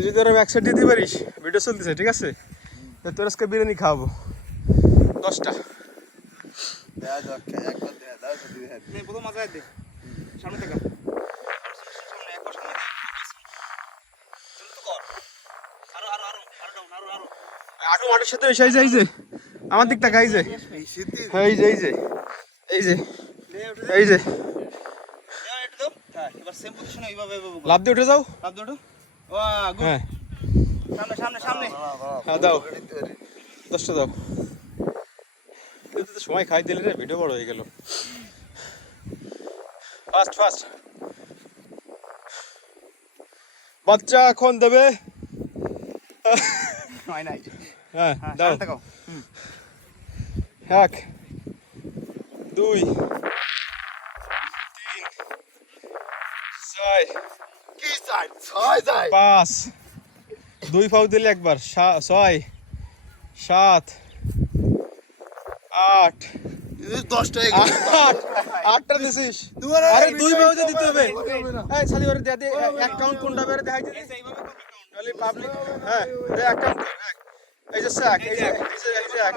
তুই যদি ওরকম একসাথে দিতে পারিস, ভিডিও চলতেছে ঠিক আছে, তোর আজকে বিরিয়ানি খাওয়াবো 10টা। প্রথম মাথায় দে, সামনে থেকে সামনে একবার সামনে দে। চল তো কর, আরো আরো আরো আরো ডাউন, আরো আরো আটু মাঠের সাথে এসে এই যে আমার দিক তাকা, এই যে হ্যাঁ, এই যে এই যে এই যে এই যে একটু দাও। হ্যাঁ, এবার সেম পজিশনে এইভাবে লাফ দিয়ে উঠে যাও। লাফ দাও। ওয়াহ, গুড। হ্যাঁ সামনে সামনে সামনে। হ্যাঁ দাও, 10টা দাও। কিন্তু তো সময় খাই দিলে রে, ভিডিও বড় হয়ে গেল। ফাস্ট ফাস্ট, বাচ্চা এখন দেবে। নাই নাই। হ্যাঁ হ্যাঁ, দাও। সামনে তাকাও। 1 2 3 4 কি চাই? 6 চাই। 5 2 পাও দিলে একবার, 6 7 8 10টা 8টা দিছিস। আরে 2 পাও দিতে হবে। এই শালি ওরে দে দে, এক কাউন্ট কোনটা বের দেখাই দিবি তাহলে পাবলিক। হ্যাঁ দে এক কাউন্ট, এই যে 1, এই যে 1।